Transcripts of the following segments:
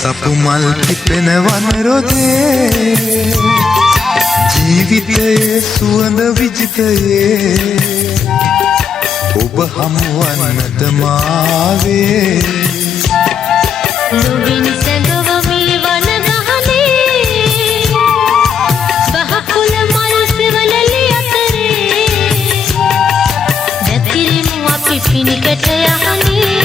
සපු මල් පිපෙන වනරොදේ ජීවිතයේ සුවඳ විජිතයේ ඔබ හමුවන්නට මාවේ නුඹින් සැඟවමි වනගහනේ ගහකුල මල් සෙවණලි අතරේ දැතිරිමු අපි පිනිකට යහනේ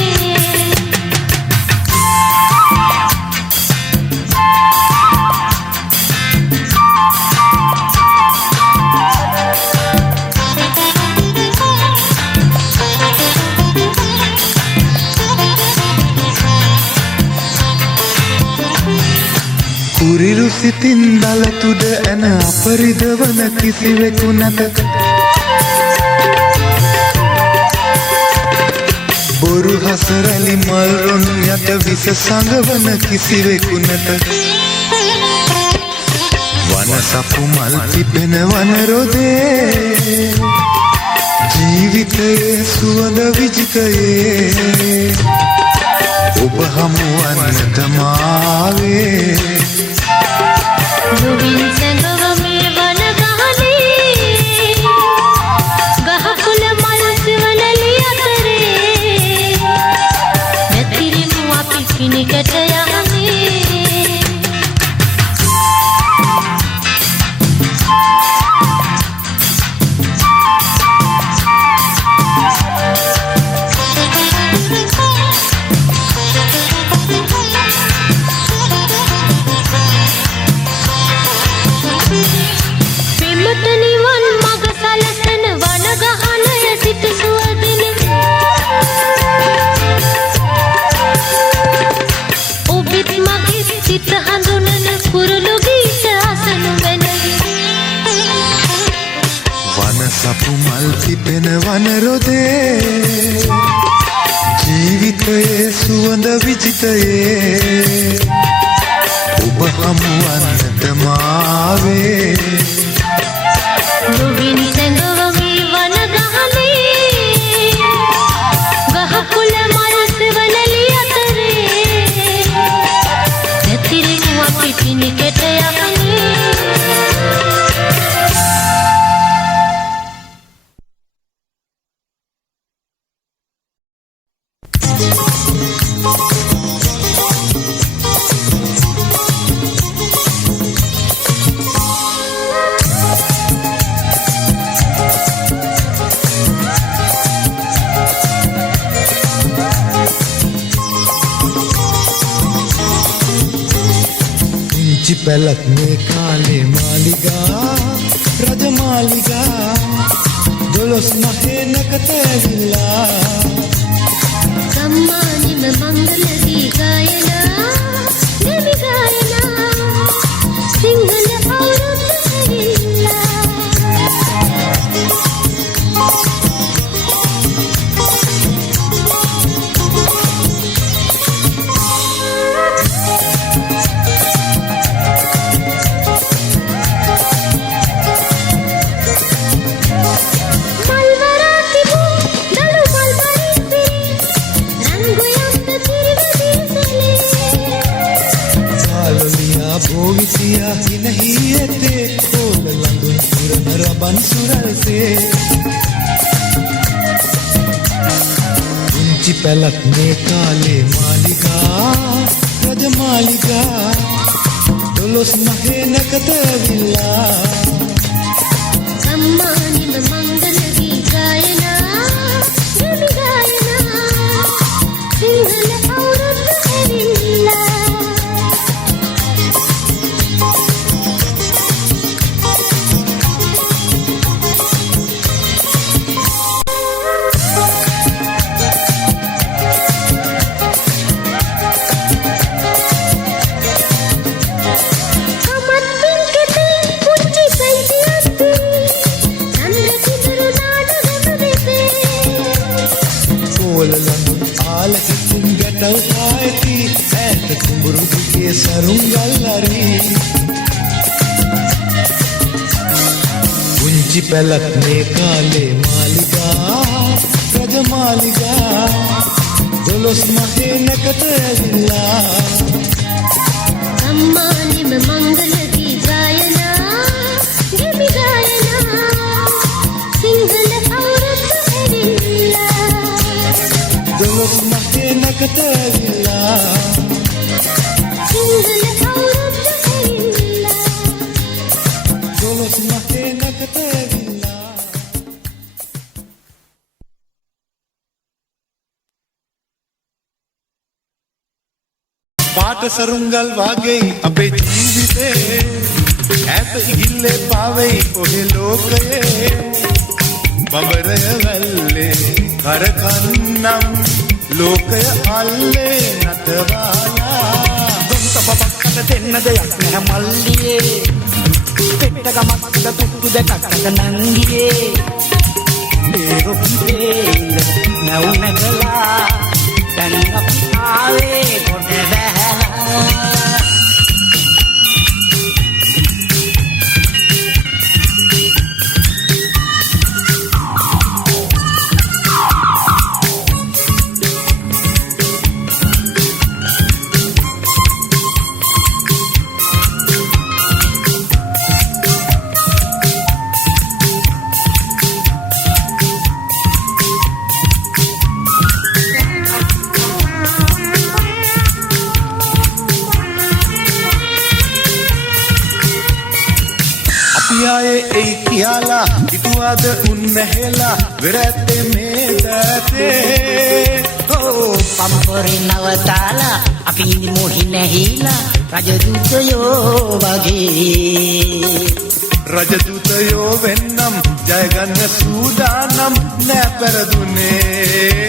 කුරිරු සිතින් දලතුඩ ඇන අපරිදවන කිසිවෙකු නැත බොරු හසරලි මල් රොන් යට විස සඟවන කිසිවෙකු නැත වන සපු මල් පිපෙන වනරොදේ ජීවිතයේ සුවඳ විජිතයේ ඔබ හමුවන්නට මාවේ නුඹින් සැඟවමි වනගහනේ ගහකුල මල් සෙවණලි අතරේ නැතිරිමු අපි පිනිකට යහනේ සපු මල් පිපෙන වනරොදේ ජීවිතයේ සුවඳ විජිතයේ ඔබ හමුවන්නට මාවේ නුඹින් සැඟවමි වනගහනේ ගහකුල මල් සෙවණලි අතරේ නැතිරිමු අපි පිනිකට යහනේ පැලක් මේ කාලේ මාලිගා රජමාලිගා දොළොස් මහේ නැකත ඇවිල්ලා සම්මානිම මංගල දී ගායනා දෙවි ගායනා සිංහල අවුරුද්ද ඇවිල්ලා भोगिसिया ही नहीं एते कोल लंदुन पुरन रबन सुरल से ऊंची पलक में काले मालिका रज मालिका दोलोस महे नकत विला सम्मानिम मंगल दी गायना देवी गायना सिंहल औरत ඇවිල්ලා ऊंची पलक में काले मालिका रज मालिका दोलोस महे नकत विला අම්මානිම මංගල ගී ගායනා ගෙමි ගායනා සිංහල අවුරුද්ද ඇවිල්ලා දොළොස් මහේ නැකත ඇවිල්ලා සිංහල අවුරුද්ද ඇවිල්ලා දොළොස් මහේ නැකත ඇවිල්ලා පාට සරුංගල් වාගේ අපේ ජීවිතේ ඈත ඉගිල්ලේ පාවෙයි ඔහේ ලෝකයේ බඹරය වැල්ලේ කරකන්නම් ලෝකය අල්ලේ නටවාලා දුන්ත බබක්කට දෙන්න දෙයක් නැහැ මල්ලියේ පෙට්ට ගමක් උඩ තුට්ටු දෙකක් නංගියේ ඒ රොපිතේ නැවුනකලා දැන් අපි ආවේ කොට බැහැලා එයි කියලා හිතුවාද උන් නැහෙලා වෙරැත්තේ මේ දැතේ පම්පොරේ නවතාලා අපි ඉඳිමු හිනැහිලා රජදූතයෝ වගේ රජදූතයෝ වෙන්නම් ජයගන්න සූදානම් නෑ පෙරදුනේ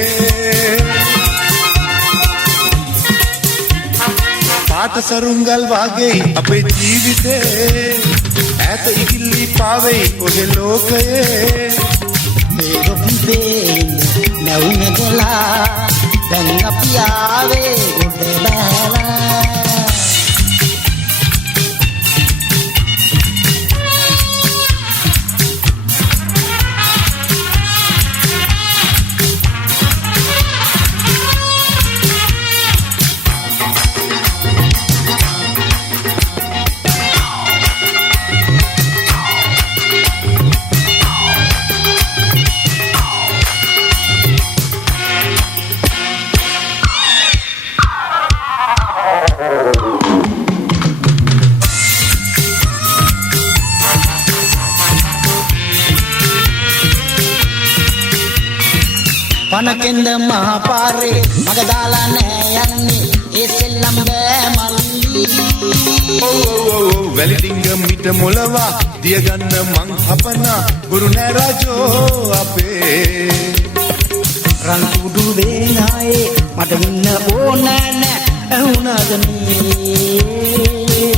පාට සරුංගල් වාගේ අපේ ජීවිතේ ඈත ඉගිල්ලි පාවෙයි ඔහේ ලෝකයේ මේ රොපිතේ නැවුනකලා දැන් අපි ආවේ කොට බැහැලා පනකෙන්ද මහපාරේ මග දාලා නෑ යන්නේ ඒ සෙල්ලම් බෑ මල්ලි වැලිටිංග මිට මොලවා දිය ගන්න මං හපනා ගුරු නෑ රජෝ අපේ රන් කුඩු වේනායේ මට වෙන්න ඕන නෑ ඇහුණාද මේ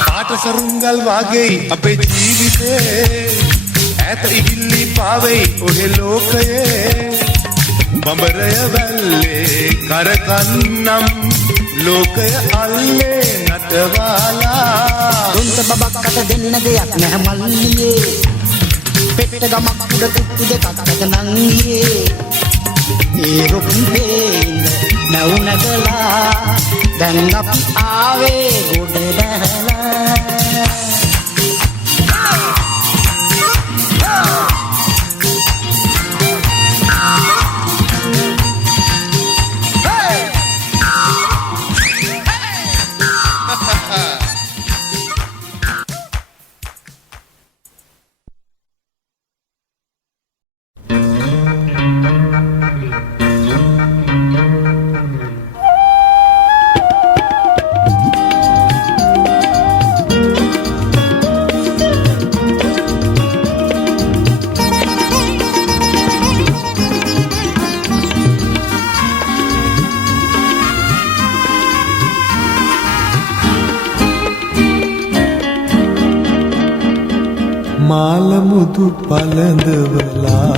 පාට සරුංගල් වාගේ අපේ ජීවිතේ ඈත ඉගිල්ලි පාවෙයි ඔහේ ලෝකයේ බඹරය වැල්ලේ කරකන්නම් ලෝකය අල්ලේ නටවාලා දුන්ත බබක්කට දෙන්න දෙයක් නැහැ මල්ලියේ පෙට්ට ගමක් උඩ තුට්ටු දෙකක් නංගියේ ඒ රොපිතේ නැවුනකලා දැන් අපි ආවේ කොට බැහැලා මාලමුදු පළඳවලා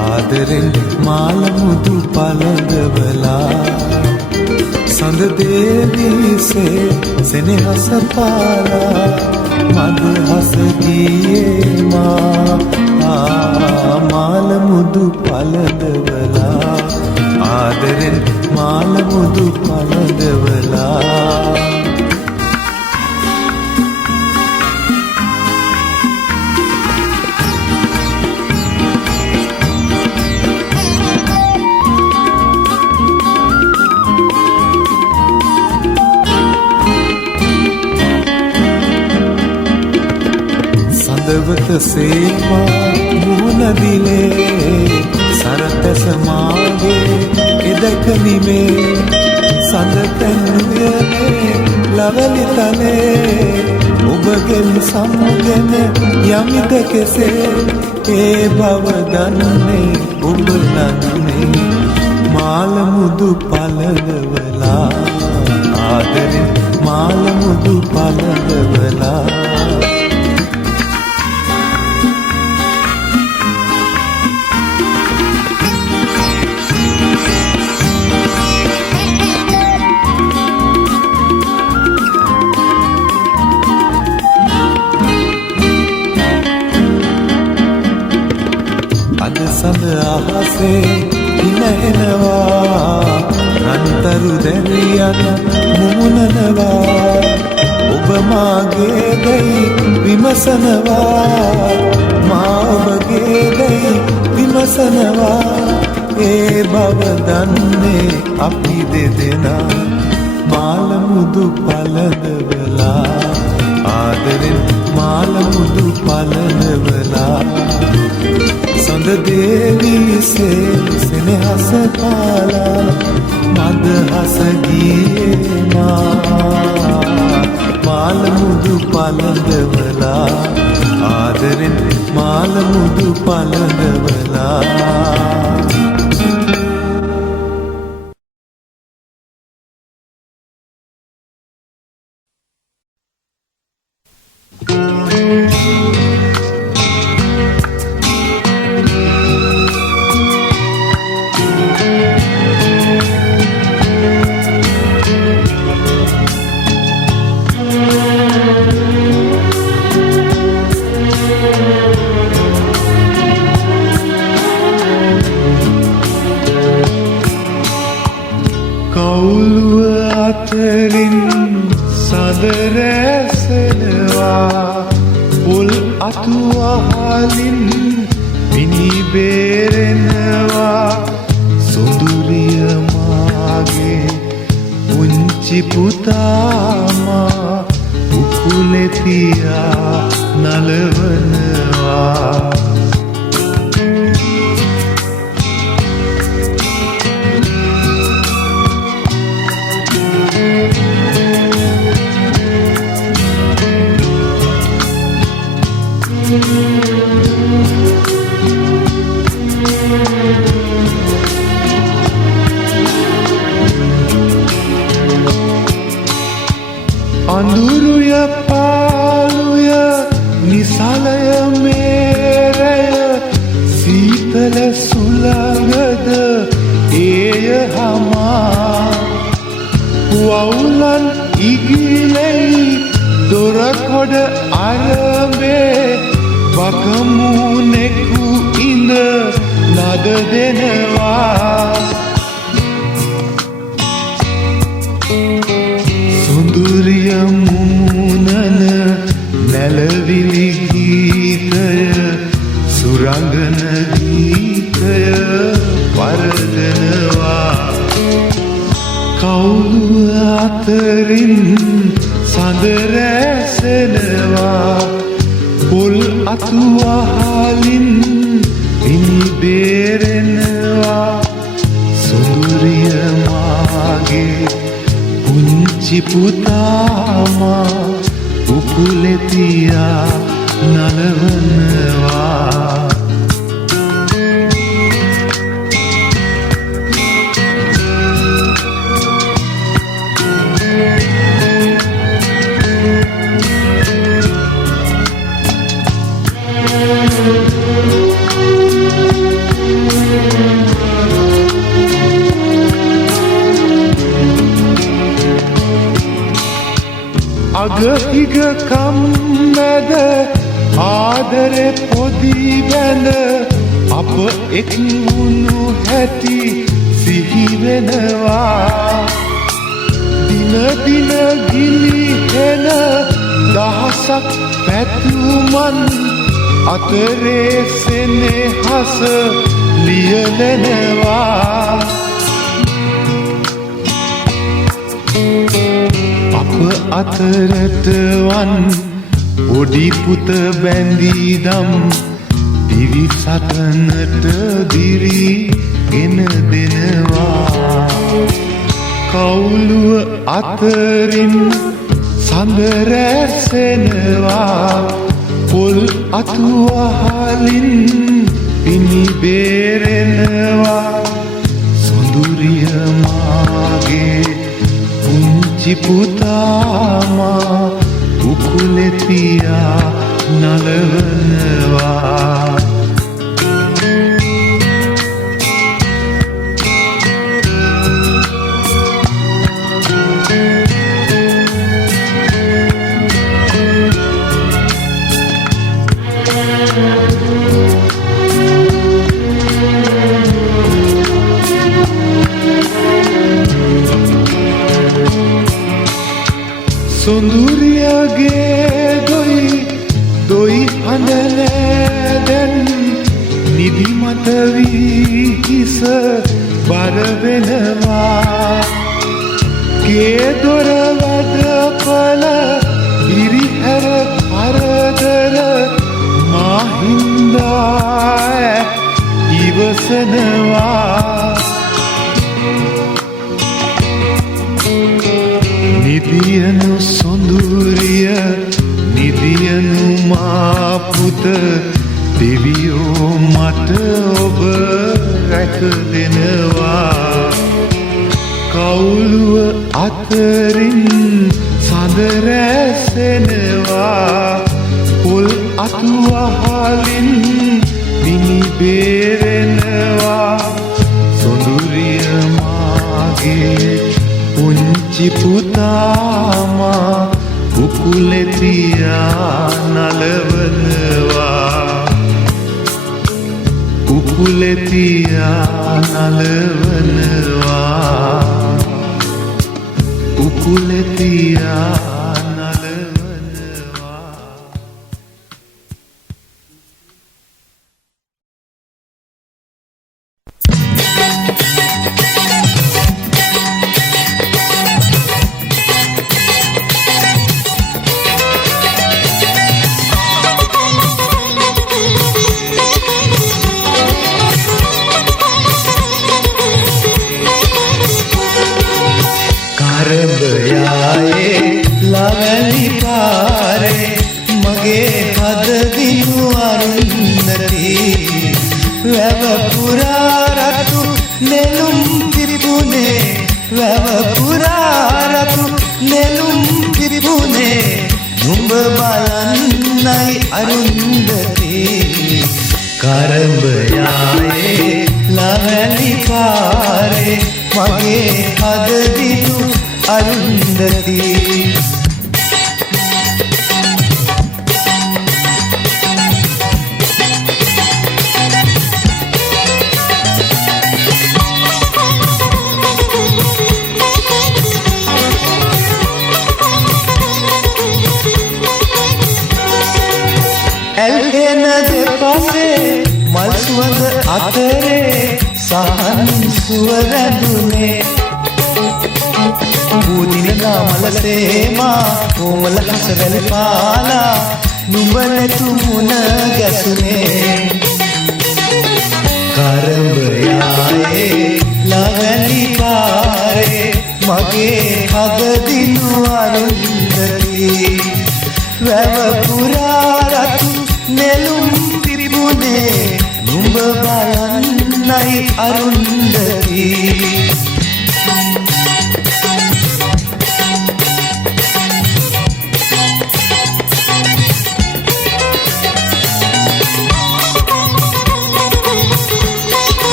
ආදරෙන් මාලමුදු පළඳවලා සඳ දේවිසේ සෙනෙහස පාලා මදහස ගියේ මා මාලමුදු පළඳවලා ආදරෙන් මාල මුදු පළඳවලා සඳවත සේවා මුහුණ දිලේ සරතස මාගේ එදක නිමේ සඳ පැන්නුවේ ලවලි තලේ ඔබගෙන් සමුගෙන යමිද කෙසේ ඒ බව දන්නේ ඔබ ලන්නේ මාල මුදු පළඳවලා ආදරෙන් මාල මුදු පළඳවලා සඳ අහසේ ඉනනවා රන්තරු දැරියන මුමුණනවා ඔබ මාගේ දැයි විමසනවා මා ඔබගේ දැයි විමසනවා ඒ බව දන්නේ අපි දෙදෙනා මාල මුදු පළඳවලා ආදරෙන් මාල මුදු පළඳවලා සඳ දේවී සෙනෙහස පාලා මද හස ගියේ මාල මුදු පළඳවලා ආදරෙන් මාල මුදු පළඳවලා අගහිග කම්මැද ආදරෙ පොදි බැඳ අප එක් වුණු හැටි සිහි වෙනවා දින දින ගිලිහෙන දහසක් පැතුමන් අතරේ සෙනෙහස ලියලනවා අප අතරට වන් පොඩි පුත බැඳීදම් දිවි සතනට දිරිගෙන දෙනවා කවුළුව අතරින් සඳ රැසෙනවා පොල් අතුවහලින් පිණි බේරෙනවා සොඳුරිය මාගේ පුංචි පුතාමා උකුලේ තියා නලවනවා සොඳුරියගේ දොයි හඬලෑදැන් නිදිමත වී හිස බර වෙනවා ගේ දොර වැඩ කළ ඉරිහැර කරදර මාහින්දා ඉවසනවා නිදියනු සොඳුරිය නිදියනු මා පුත දෙවියෝ මට ඔබ රැක දෙනවා කවුළුව අතරින් සඳ රැසෙනවා පොල් අතුවහලින් පිණි බේරෙනවා සොඳුරිය මාගේ පුංචි පුතාමා උකුලේ තියා නලවනවා උකුලේ තියා නලවනවා උකුලේ තියා නලවනවා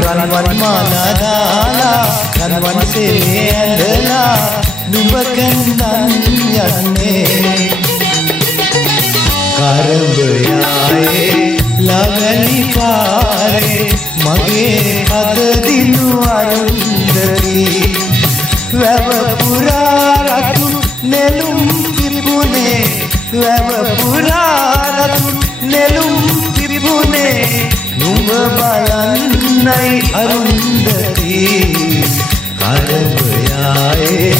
රන්වන් මාලා දාලා රන්වන් සෙලේ ඇඳලා නුඹ කන්දන් යන්නේ කරඹයායේ ලවැලි පාරේ මගේ හද දිනු අරුන්දරි වැව පුරා රතු නෙළුම් පිපුනේ වැව පුරා රතු නෙළුම් පිපුනේ නුඹ බලන්නයි අරුන්දරි කරඹයායේ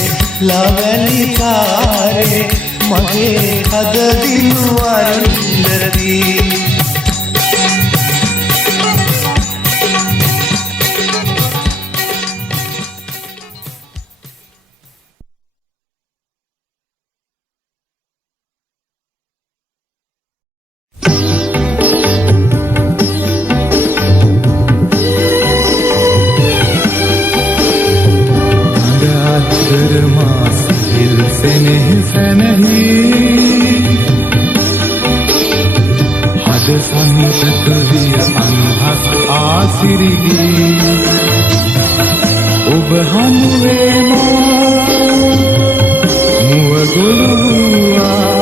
ලවැලි පාරේ මගේ හද දිනු අරුන්දරි ඔබ හමුවේ මුව ගොළුවා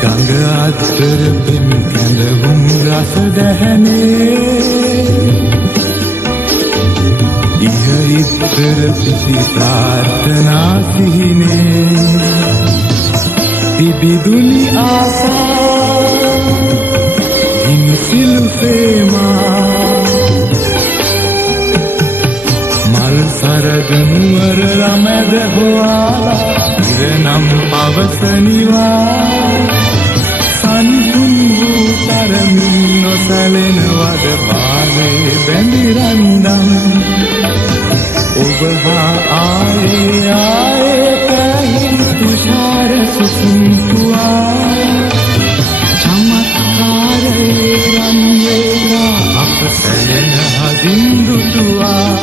ගඟ අතර පෙම් කැඳවුම් රස දැහැනේ ඉහ ඉත්තර පිසි ප්‍රාර්ථනා සිහිනේ තිබිදුනි ආසා ඉනිසිලු සේමා මල් සරදනුවර රමැද හොයාලා ඉරනම් පවසනිවා සන්තුන් වූ තරමින් නොසැලෙනවද පාලේ බැඳිරන්දම් ඔබ හා ආයේ පැහින් තුෂාර සුසුම්තුවා චමත්කාරයේ රන්වේලා අප සැලෙන හදින් දුටුවා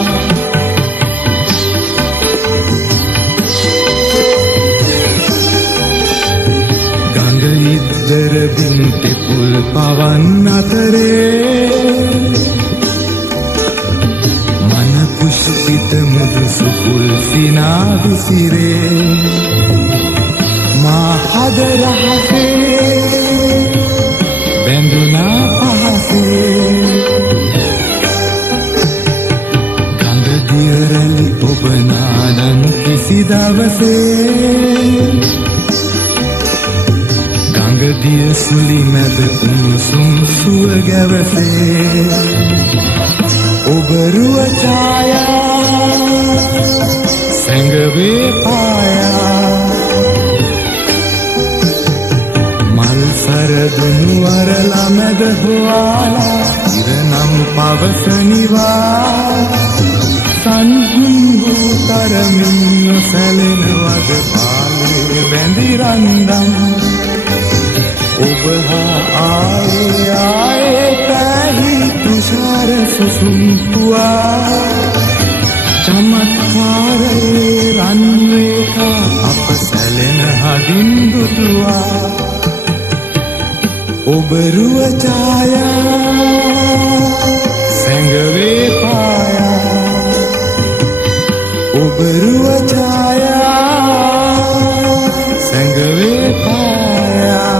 ගඟ ඉද්දර බින්ති පුල් පවන් අතරේ මන පුෂ්පිත මුදු සුපුල් සිනාදු සිරේ මා හද රහසේ බැඳුනා පහසේ ගඟ දියරලි ඔබ නාදන් කිසි දවසේ ගඟ දිය සුලි මැද උණුසුම් සුව ගැවසේ ඔබ රුව ඡායා සැඟවේ පායා මල් සරදුණු වරලා මැද හොයාලා ඉරනම් පවසනිවා සංගුන් වූ තරමින් නොසැලෙනවද පාලේ බැඳිරන්දම් ඔබ හා ආයේ පැහි තුෂාර සුසුම්තුවා චමත්කාරයේ රන්වේකා අප සැලෙන හදින් දුටුවා ඔබ රුව ඡායා සැඟවේ පායා ඔබ රුව ඡායා සැඟවේ පායා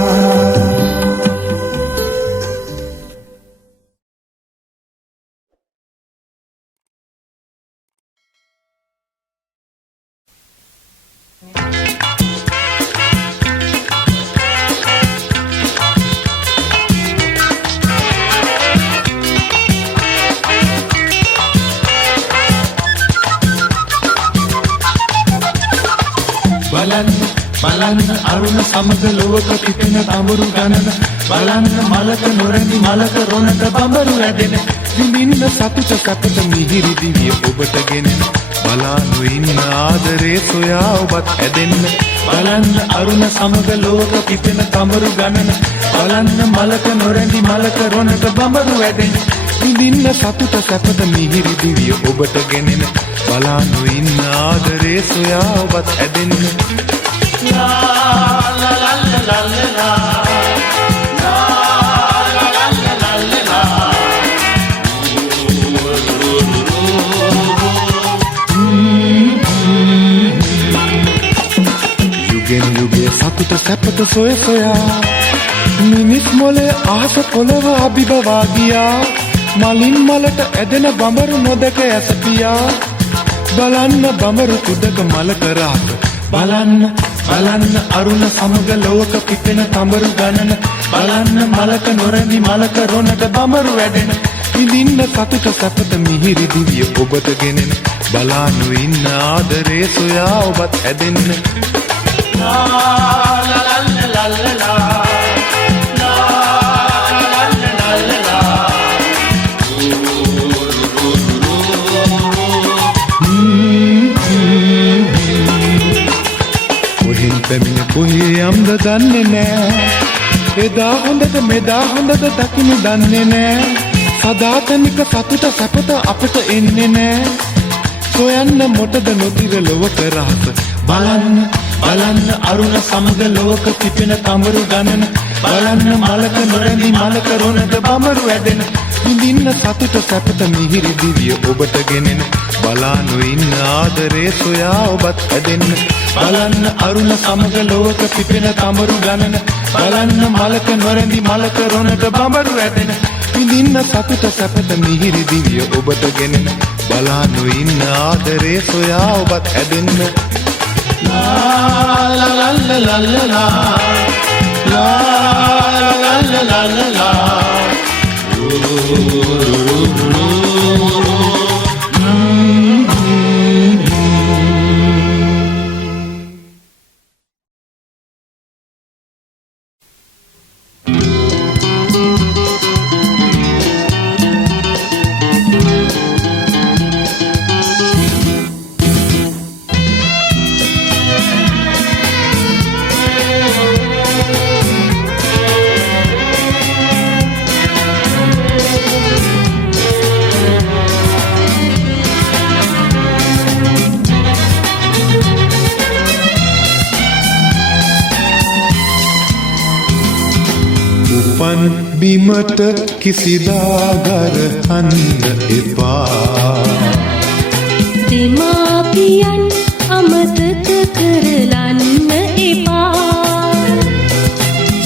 බලන්න අරුණ සමග ලෝක පිපෙන තඹුරු ගණන බලන්න මලක නොරැඳි මලක රොණට බඹරු ඇදෙන විඳින්න සතුට සතුට මිහිරි දිවිය ඔබට ගෙනෙන බලානු ඉන්න ආදරේ සොයා ඔබත් ඇදෙන්න බලන්න අරුණ සමග ලෝක පිපෙන තඹුරු ගණන බලන්න මලක නොරැඳි මලක රොණට බඹරු ඇදෙන විඳින්න සතුට සතුට මිහිරි දිවිය ඔබට ගෙනෙන බලානු ඉන්න ආදරේ සොයා ඔබත් ඇදෙන්න La la la la la la la la la la la la la සැපත සොය සොයා මිනිස් මොලේ අහස පොළව අභිබවා ගියා මලින් මලට ඇදෙන බඹරු නොදක ඇසපියා බලන්න බඹරු කුඩක මලක රහස බලන්න බලන්න අරුණ සමග ලෝක පිපෙන තඹරු ගණන බලන්න මලක නොරැඳි මලක රොනක බඹරු වැඩෙන ඉඳින්න සතුට සැපත මිහිරි දිවිය ඔබට ගෙනෙන බලානු ඉන්න ආදරේ සොයා ඔබත් ඇදෙන්න කොහෙන් පැමිණ කොහේ යම්ද දන්නේ නෑ එදා හොඳද මෙදා හොඳද දකින්න දන්නේ නෑ සදාතනික සතුට සැපත අපට එන්නේ නෑ සොයන්න මොටද නොතිර ලොවක රහස බලන්න බලන්න අරුණ සමග ලෝක පිපෙන තඹරු ගණන බලන්න මලක නොරැඳි මලක රොනක බඹරු ඇදෙන ඉඳින්න සතුට සැපත මිහිරි දිවිය ඔබට ගෙනෙන බලානු ඉන්න ආදරේ සොයා ඔබත් ඇදෙන්න බලන්න අරුණ සමග ලෝක පිපෙන තඹරු ගණන බලන්න මලක නොරැඳි මලක රොනක බඹරු ඇදෙන ඉඳින්න සතුට සැපත මිහිරි දිවිය ඔබට ගෙනෙන බලානු ඉන්න ආදරේ සොයා ඔබත් ඇදෙන්න La la la la la la la La la la la la la උපන් බිමට කිසිදා ගරහන්න එපා දෙමාපියන් අමතක කරලන්න එපා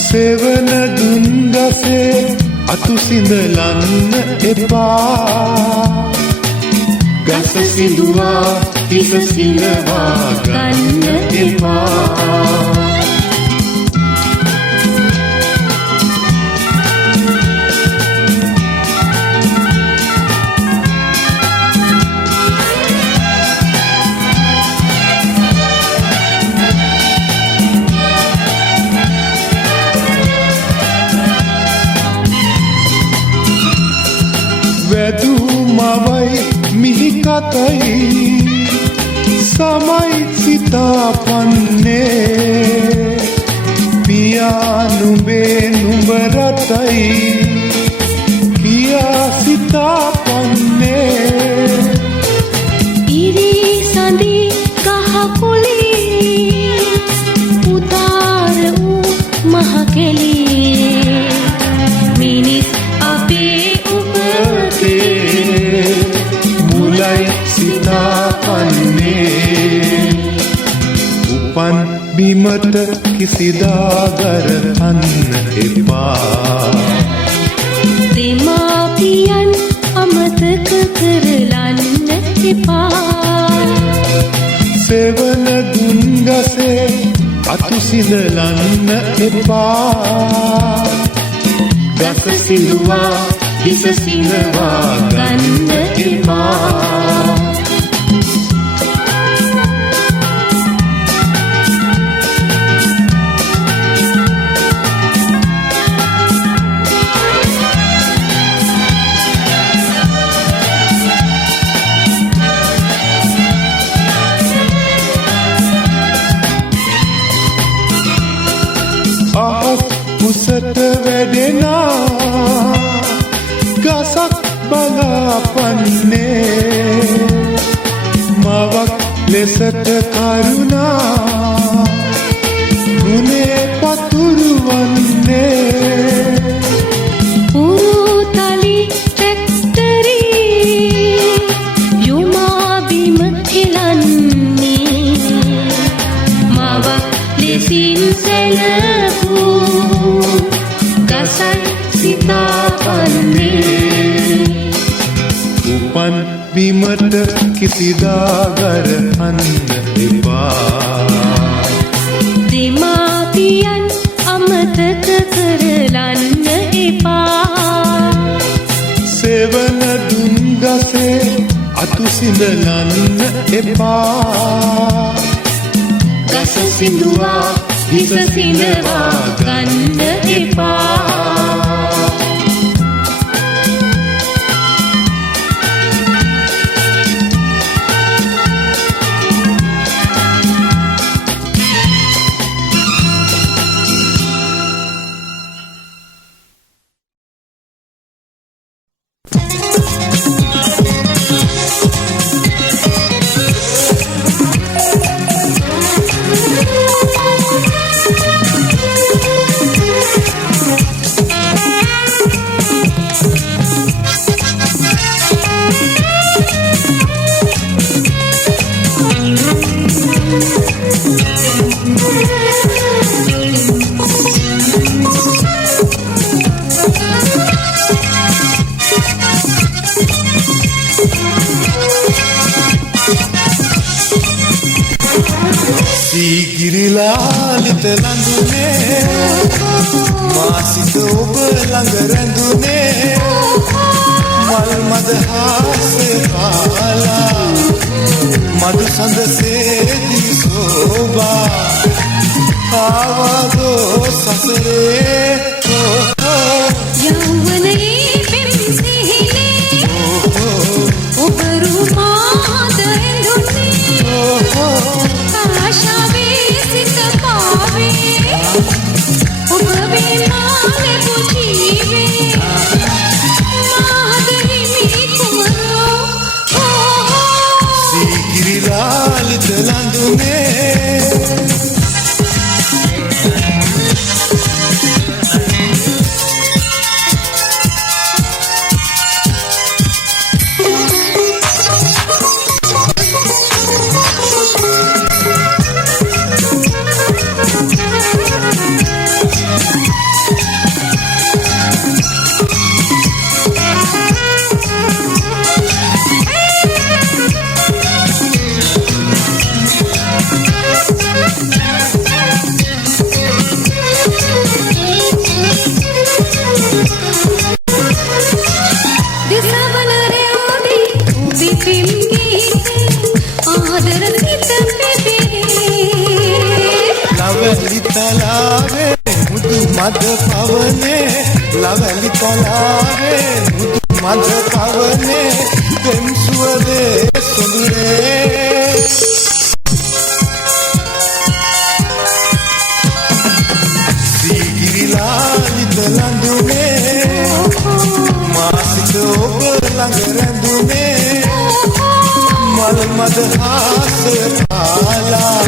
සෙවන දුන්ගසේ අතු සිඳලන්න එපා ගස සිඳුවා හිස සිඳවා ගන්න එපා වැදුමවයි මිහිකතයි සමයි සිතාපන්නේ පියානුබේ නුඹ රටයි කියා සිතාපන්නේ ඉරි සඳි කහකුලී උදාර වූ මහකෙලී මිනිස් අපේ මුලයි සිතාපන්නේ උපන් බිමට කිසිදා ගරහන්න එපා දෙමාපියන් අමතක කරලන්න එපා සෙවන දුන්ගසේ අතු සිඳලන්න එපා ගස සිඳුවා හිස සිඳවා ගන්න එපා උසට වැඩෙනා ගසක් බලාපන්නේ මවක් ලෙසට කරුණා ගුණේ පතුරුවන්නේ උරුතලි ටැක්ටරී යුමා බිම එලන්නේ මවක් ලෙසින් සැල කියපු ගසයි සිතාපන්නේ උපන් බිමට කිසිදා ගරහන්න එපා දෙමාපියන් අමතක කරලන්න එපා සෙවන දුන් ගසේ අතු සිඳලන්න එපා ගස සිඳුවා හිස සිඳවා ගන්න එපා ගිරිලාලිත ලඳුනේ මාසිත ඔබ ළඟ රැඳුනේ මල් මද හාසේ කාලා මදු සඳසේ දිසෝබා ආවදෝ සසරේ යෞවනයේ පෙම් සිහිනේ ඔබ රුමාද ඇඳුනේ ආශාවේ සිත පාවේ ඔබ වේලාලේ පුජීවේ මාදහිමි කුමරෝ ගිරිලාලිත ලඳුනේ මද පවනේ ලවැලි තලාවේ මුදු මද පවනේ පෙම් සුවදේ සොඳුරේ සීගිරිලාලිත ලඳුනේ මාසිත ඔබ ළඟ රැඳුනේ මල් මද හාස කාලා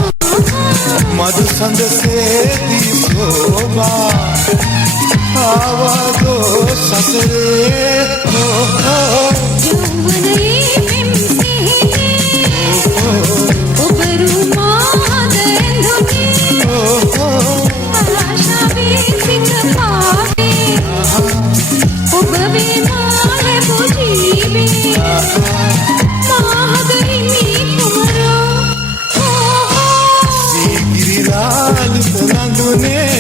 මදු සඳසේ දිසෝබා ආවදෝ සසරේ යෞවනයේ පෙම් සිහිනේ ඔබ රුමාද ඇඳුනේ ආශාවේ සිත පාවේ ඔබ වේලාලේ පුජීවේ මාදහිමි කුමරෝ ගිරිලාලිත ලඳුනේ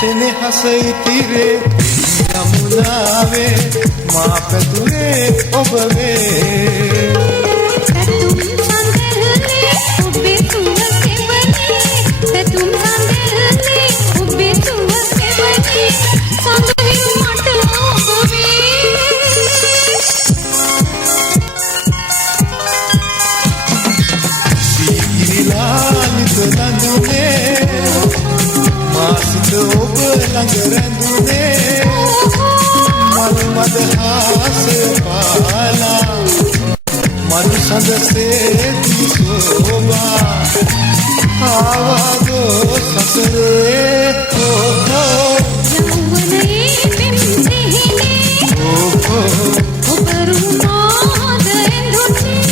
සෙනෙහස ඉතිරේ යමුනාවේ මා පැතුරේ ඔබ වේ පැතුම් සඳහනේ ඔබේ තුව සෙවනේ පැතුම් සඳහනේ ඔබේ තුව සෙවනේ සඳහින් මට ඔබ වේ ගිරිලාලිත ලඳුනේ සඟ රැඳුනේ මල් මද හාසය පාලා මල් සඳ සේති සෝවා ආවාදෝ සසරේ යෞවනයේ මෙම් සිහිනේ ඔබ රුමාද එඳුනේ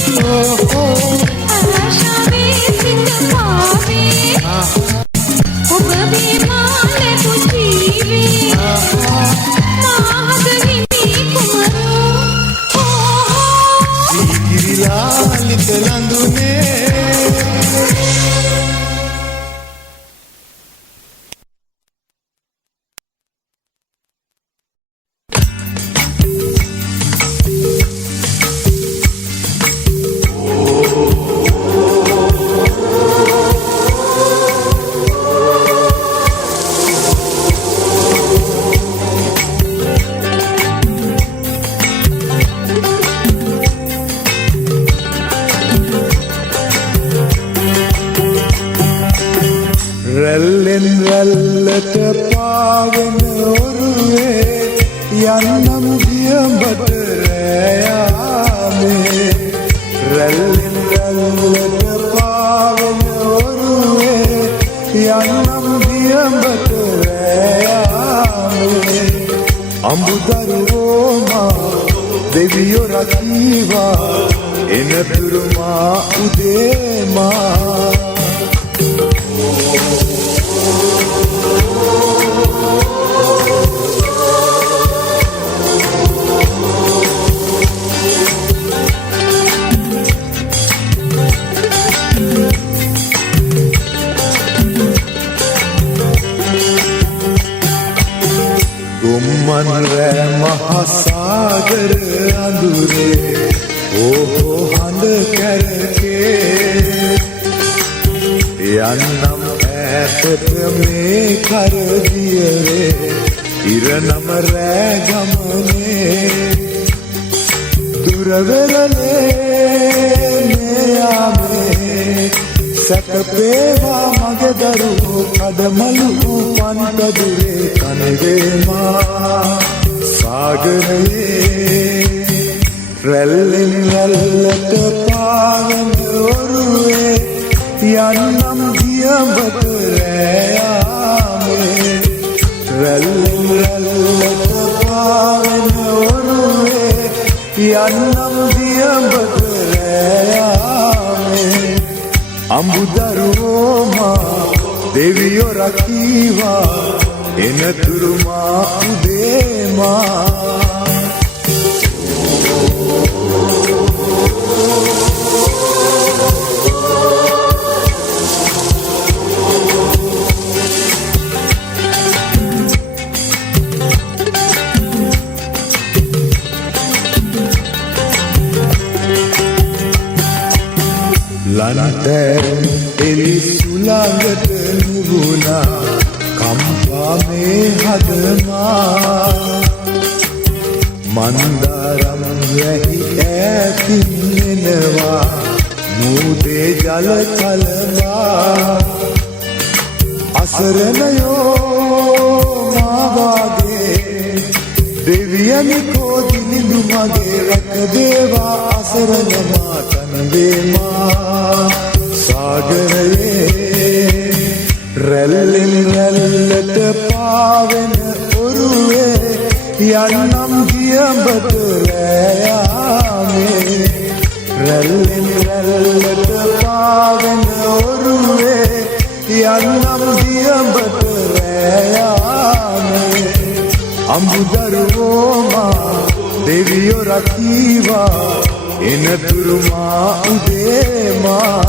ආශාවේ සිත පාවේ ඔබ බිමාලේ පුජීවේ මාහද හිමි කුමරෝ ගිරිලාලිත ලඳුනේ රැල්ලෙන් රැල්ලට පාවෙන ඔරුවේ යන්නම් දියඹට රෑයාමේ රැල්ලෙන් රැල්ලට පාවෙන ඔරුවේ යන්නම් දියඹට රෑයාමේ අඹුදරුවෝමා දෙවියෝ රකීවා එනතුරුමා උදේමා ගොම්මන් රෑ මහසාගර අඳුරේ ඕහෝ හඬ කැරකේ යන්නම් ඈතට මේ කරදියරේ ඉරනම රෑ ගමනේ දුරවෙරළේ මෙයාමේ සැකපේවා මගේ දරුවෝ කඩමලු පන්කදුරේ කනවේමා සාගරයේ රැල්ලෙන් රැල්ලට පාවෙන ඔරුවේ යන්නම් දියඹට රෑයාමේ රැල්ලෙන් රැල්ලට පාවෙන ඔරුවේ යන්නම් දියඹට රෑයාමේ අඹුදරුවෝමා දෙවියෝ රකීවා එනතුරුමා උදේමා ලන්තෑරුම් එලි සුළඟට නුවුණා කම්පා මේ හදමා මන්දාරම් වැහි ඈතින් එනවා මූදේ ජල කලවා අසරණයෝ මාවාගේ දෙවියනි කෝදිනිඳු මගේ රැකදේවා අසරණ මාතන වේමා සාගරයේ රැල්ලෙන් රැල්ලට පාවෙන ඔරුවේ යන්නම් දියඹට රෑයාමේ රැල්ලෙන් රැල්ලට පාවෙන ඔරුවේ යන්නම් දියඹට රෑයාමේ අඹුදරුවෝමා දෙවියෝ රකීවා එනතුරුමා උදේමා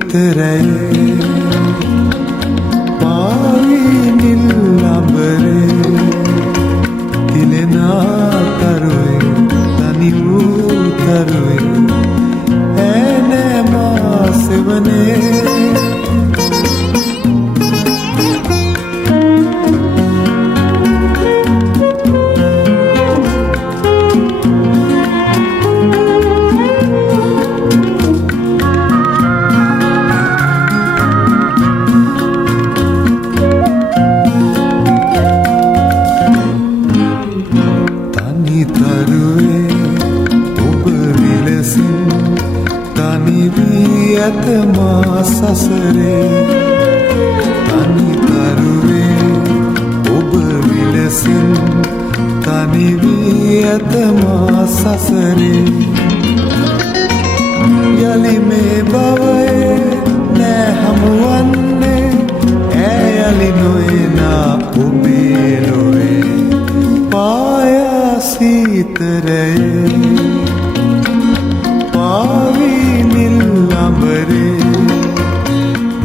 පායාසීතරයේ පාවිනිල් ලබරේ තිලෙනා තරුවේ තනි වූ තරුවේ ඇනෑමා සෙවනේ සසරේ තනි තරුවේ ඔබ විලසින් තනි වී ඇත මා සසරේ යලි මේ භවයේ නෑ හමුවන්නේ ඈ යලි නොයනා ඔබේ ලොවේ පායාසීතරයේ පාවිනිල් ලඹරේ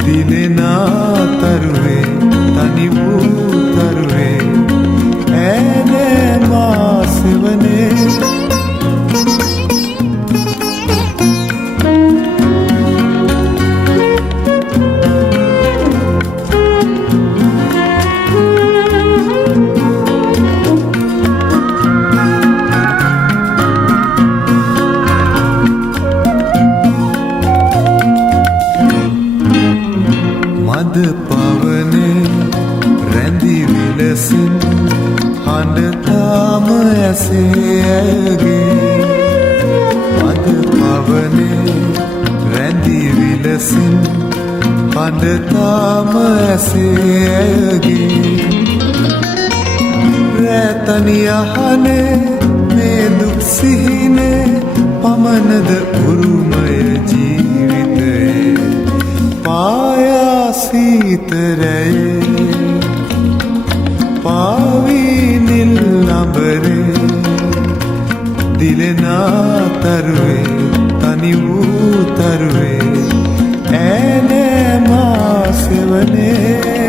දිලෙනා තරුවේ තනි වූ තරුවේ ඇනේ මා සෙවනේ මද පවනේ රැඳි විලසින් හඬ තාම ඇසේ ඇයගේ මද පවනේ රැඳි විලසින් හඬ තාම ඇසේ ඇයගේ රැතනි අහනේ මේ දුක් සිහිනේ පමණද උරුමය ජීවිතයේ පායාසීතරයේ පාවිනිල් ලඹරේ දිලෙනා තරුවේ තනි වූ තරුවේ ඇනේ මා සෙවනේ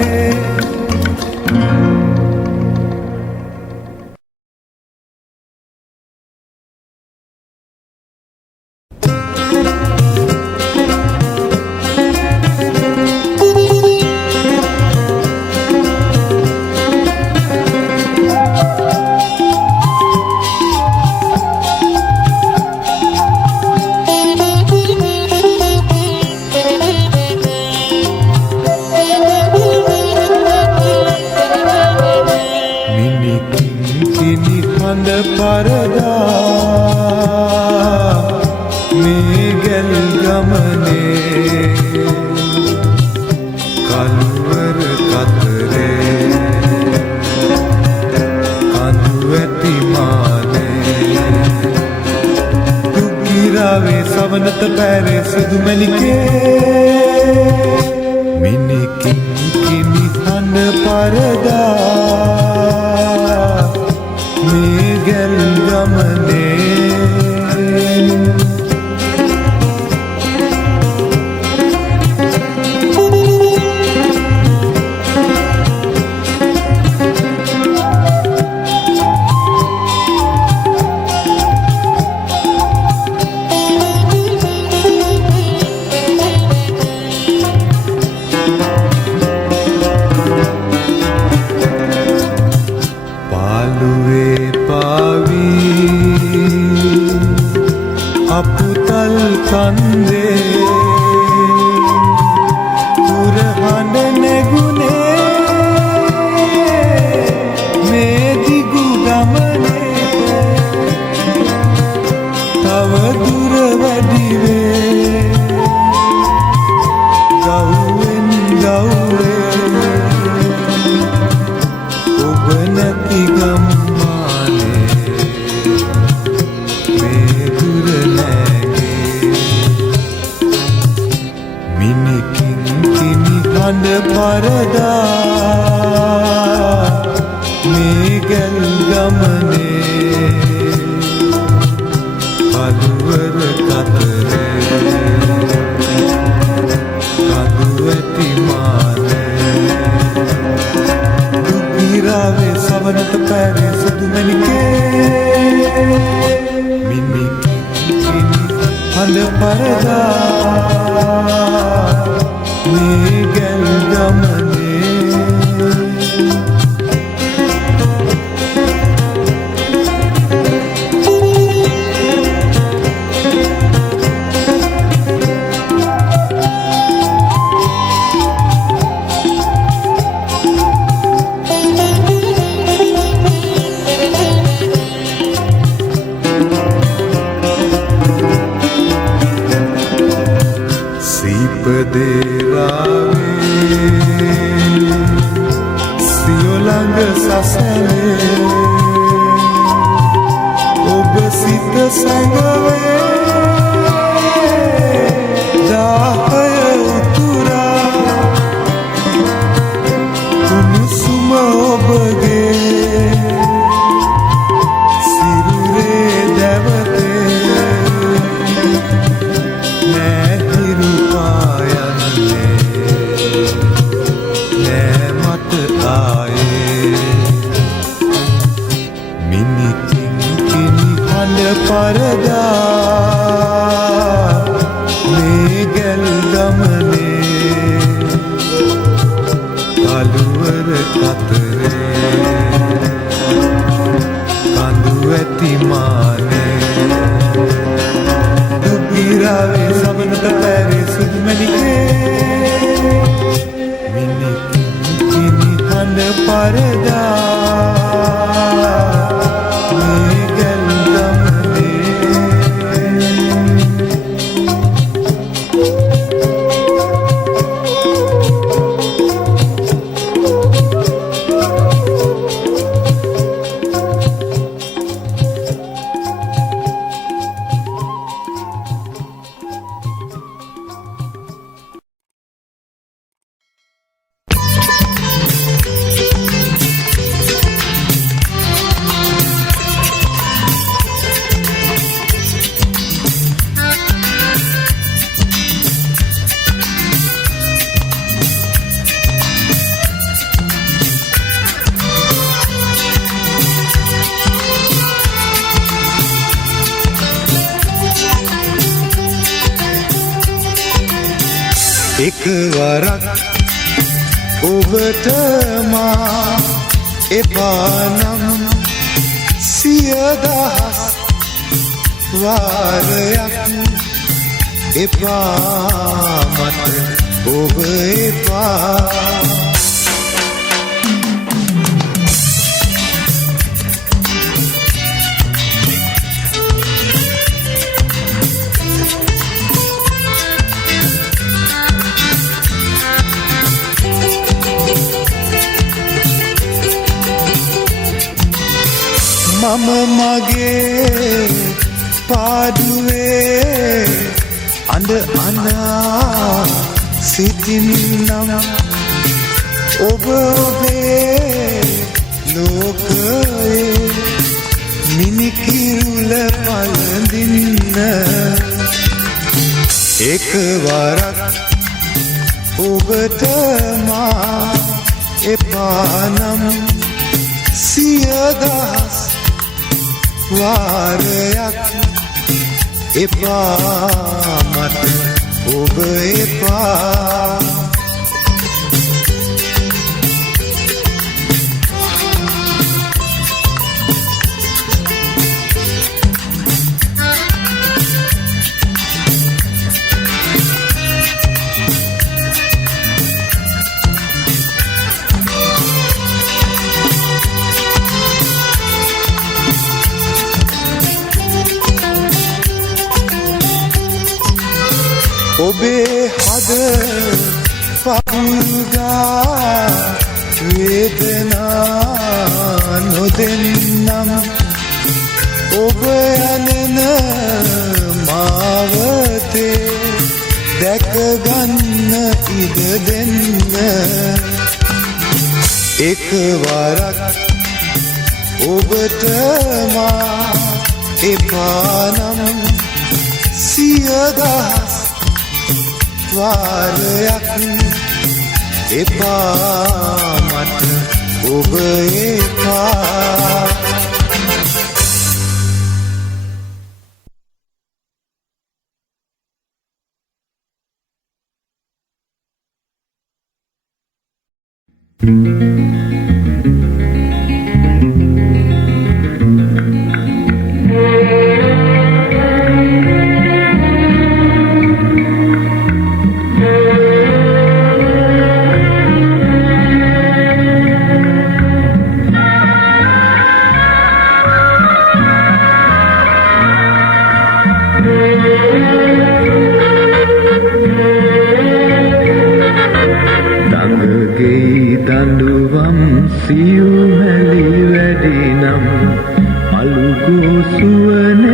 සවනත පැරේ සිදු මැලිකේ මිනිකින් කිමි හඬ පරදා මේ ගැල් ගමනේ හඬ පරදා මේ ගැල් ගමනේ කළුවර කතරේ කඳු ඇති මානේ දුක්ගිරාවේ සවනත පැරේ සුදු මැණිකේ මිනි හඬ පරදා මේ ගැල් ගමනේ සියොළඟ සසලේ ඔබ සිත සැඟවේ දාහය උතුරා උණුසුම ඔබගේ සිරුරේ දැවතේ නැහිරු පායන්නේ නෑ මත ආයේ මිනි කිංකිණි හඬ පරදා මේ ගැල් ගමනේ කළුවර කතරේ කඳු ඇති මානේ දුක්ගිරාවේ සවනත පැරේ සුදු මැණිකේ මිනි කිංකිණි හඬ පරදා මේ ගැල් ගමනේ එකවරක් ඔබට මා එපා නම් සියදහස් වාරයක් එපා මට ඔබ එපා මම මගේ පාඩුවේ අඳ අනා සිටින්නම් ඔබ ඔබේ ලෝකයේ මිනිකිරුල පළඳින්න එකවරක් ඔබට මා එපා නම් සියදහස් වාරයක් එපා මට ඔබ එපා ඔබේ හද පපුරුගා වේදනා නොදෙන්නම් ඔබ යනන මාවතේ දැකගන්න ඉඩ දෙන්න එකවරක් ඔබට මා එපානම් 100,000 වාරයක් එපා මට ඔබ එපා. දඬුවම් සියුමැලි වැඩි නම් අලුගෝසුවනේ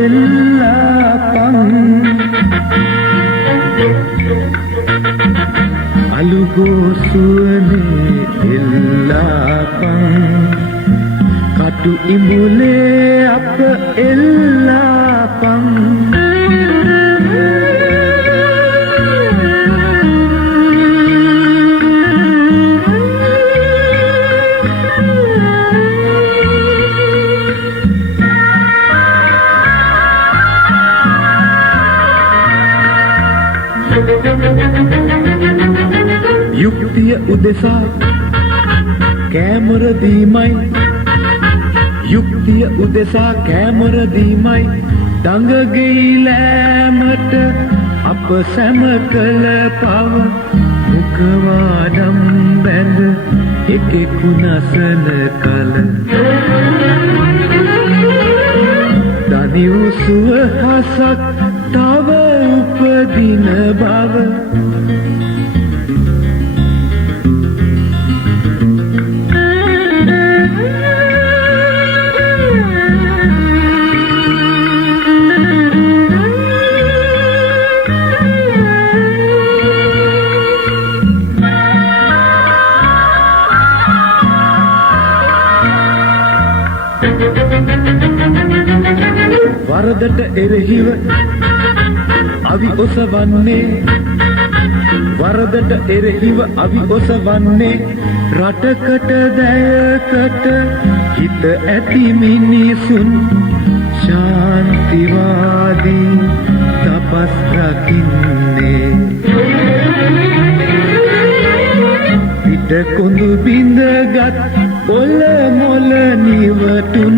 එල්ලාපන් අලුගෝසුවනේ එල්ලාපන් කටු ඉඹුලේ අප එල්ලාපන් යුක්තිය උදෙසා කැමර දීමයි යුක්තිය උදෙසා කැමර දීමයි දඟගෙයිලෑමට අප සැම කළ පව මුඛවාඩම් බැඳ එකෙකු නසන කල දනිව් සුවහසක් තව උපදින බව වරදට එරෙහිව අවි ඔසවන්නේ වරදට එරෙහිව අවි ඔසවන්නේ රටකට දැයකට හිත ඇති මිනිසුන් ශාන්තිවාදී තපස් රකින්නේ පිට කොඳු බිඳගත් ඔල මොල නිවටුන්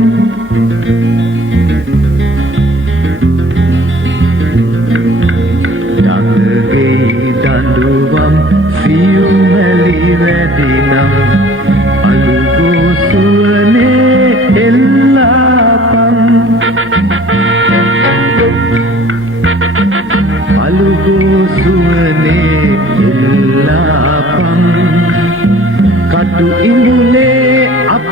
දඬුවම් සියුමැලි වැඩි නම් අලුගෝසුවනේ එල්ලාපන් අලුගෝසුවනේ එල්ලාපන් කටු ඉඹුලේ අප